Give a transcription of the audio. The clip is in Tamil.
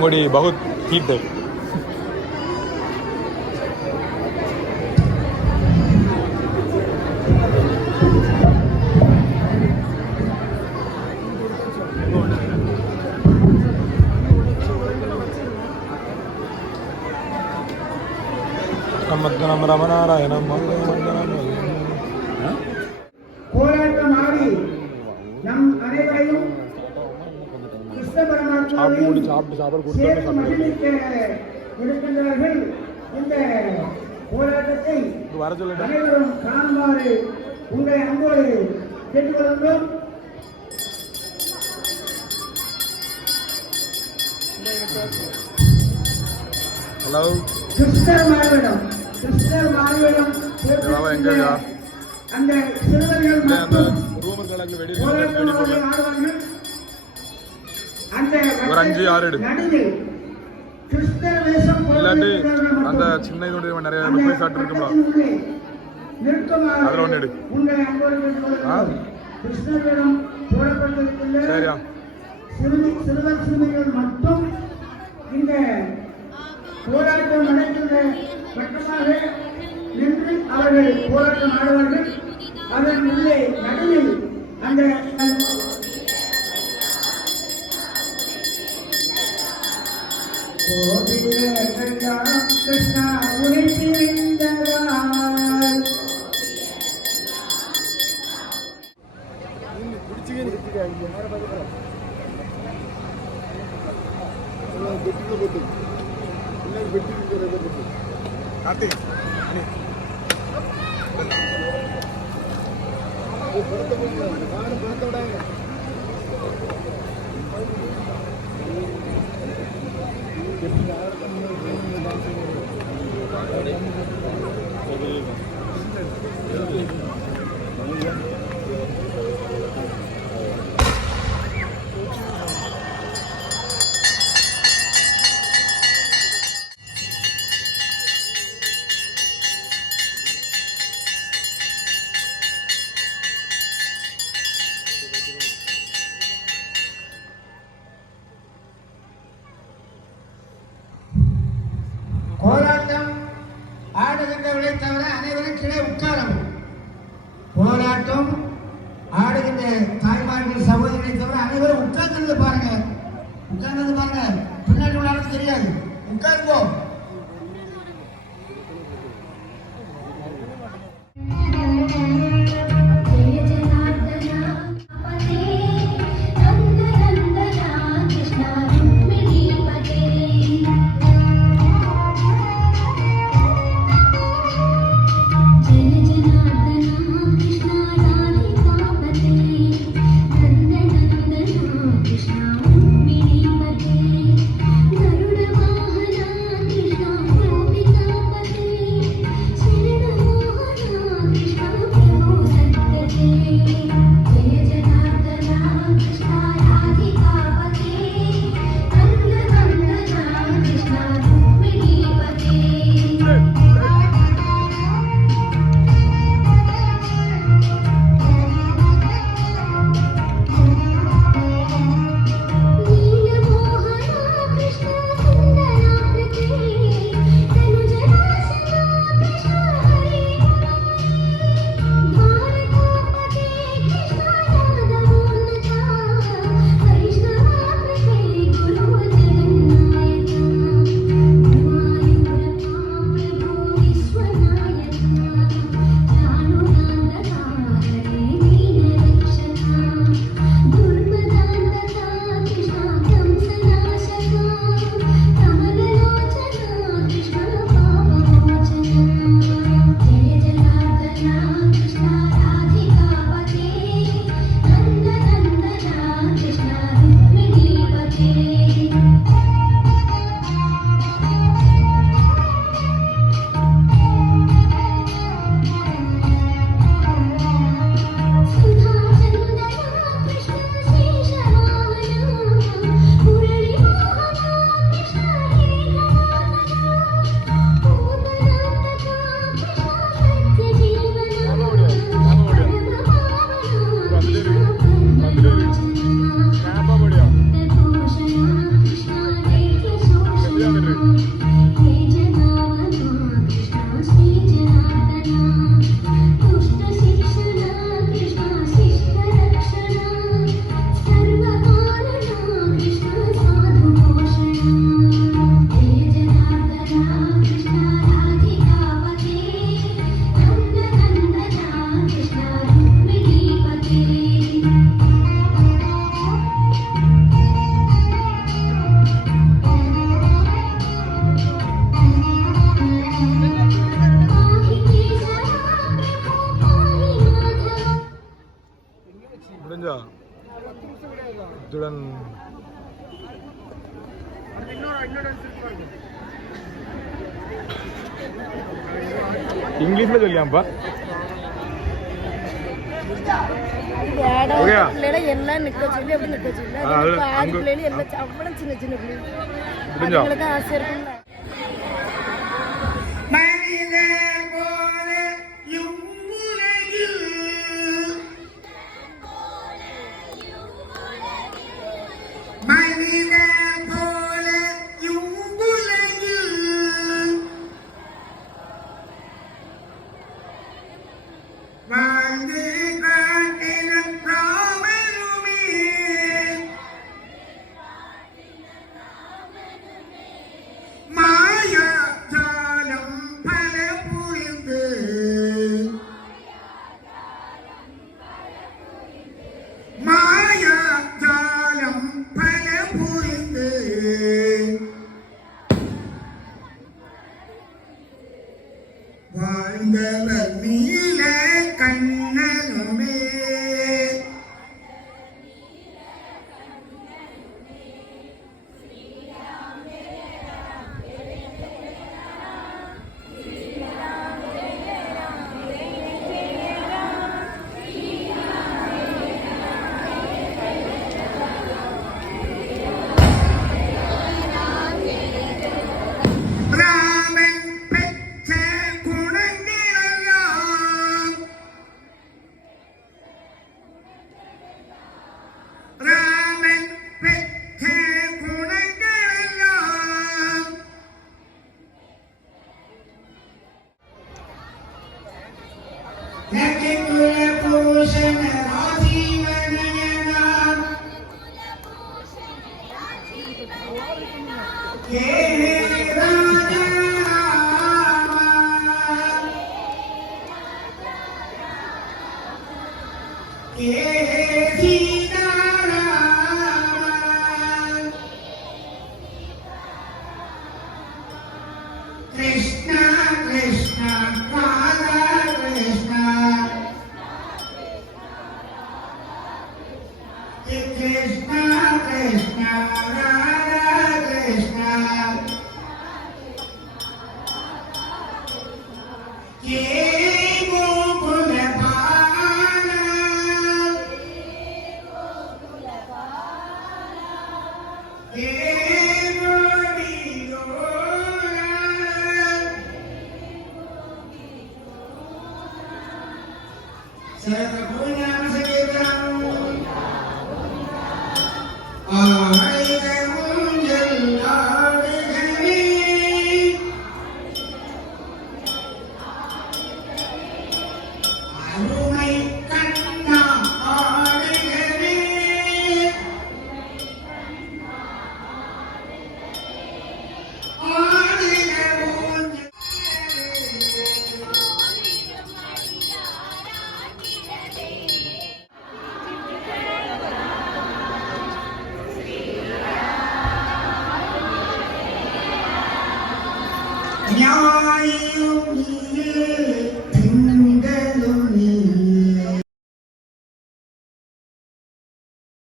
अंगोडी बहुत हीट है मध्याह्न रमनारायण போராட்டம் ஆடி நம் அனைவரையும் கிருஷ்ண பரமாத்மாவை சேர்த்து மகிழ்விக்க இருக்கின்றார்கள். இந்த போராட்டத்தை அனைவரும் காணுமாறு உங்களை அன்போடு கேட்டுக்கொள்கிறோம். ஹலோ கிருஷ்ணர் மார்வேடம் அந்த சிறுவர்கள் மற்றும் போராட்டமாக ஆடுவார்கள். அந்த ஒரு 5-6 நடுவில் கிருஷ்ணர் வேஷம் இல்லாட்டி அந்த சின்ன இதோட நிறைய போய் சாப்பிட்டு இருக்குமா அதில் ஒன்று எடு உங்களை அன்போடு கேட்டுக்கொள்கிறோம். கிருஷ்ணர் வேடம் போடப்பட்டிருக்கின்ற சரியா சிறுவர் சிறுமிகள் மட்டும் இந்த போராட்டம் நடக்கின்ற பக்கமாக நின்று அவர்கள் போராட்டம் ஆடுவார்கள். அதன் உள்ளே நடுவில் அந்த கிருஷ்ணா போராட்டம் ஆடுகின்றவர்களை தவிர அனைவரும் கீழே உட்காரவும். போராட்டம் ஆடுகின்ற தாய்மார்கள் சகோதரனை தவிர அனைவரும் உட்கார்ந்து பாருங்க. பின்னாடி உள்ளாலும் தெரியாது. உட்காருங்கோ. Krishna முடிஞ்சா இத்துடன் இங்கிலீஷ்ல சொல்லியாம்பா ஓகேயா எல்லாம் நிக்க சொல்லி அப்படி நிக்க சொல்லி ஆறு பிள்ளைகள் எல்லாம் அவ்வளவு சின்ன சின்ன பிள்ளைகள் முடிஞ்சா அவங்களுக்கு ஆசை இருக்கும்ல வாழ்ந்தவர் நீல கண்ணனுமே Krishna Krishna Radha Krishna Krishna Krishna Radha Krishna ஞாயிறும்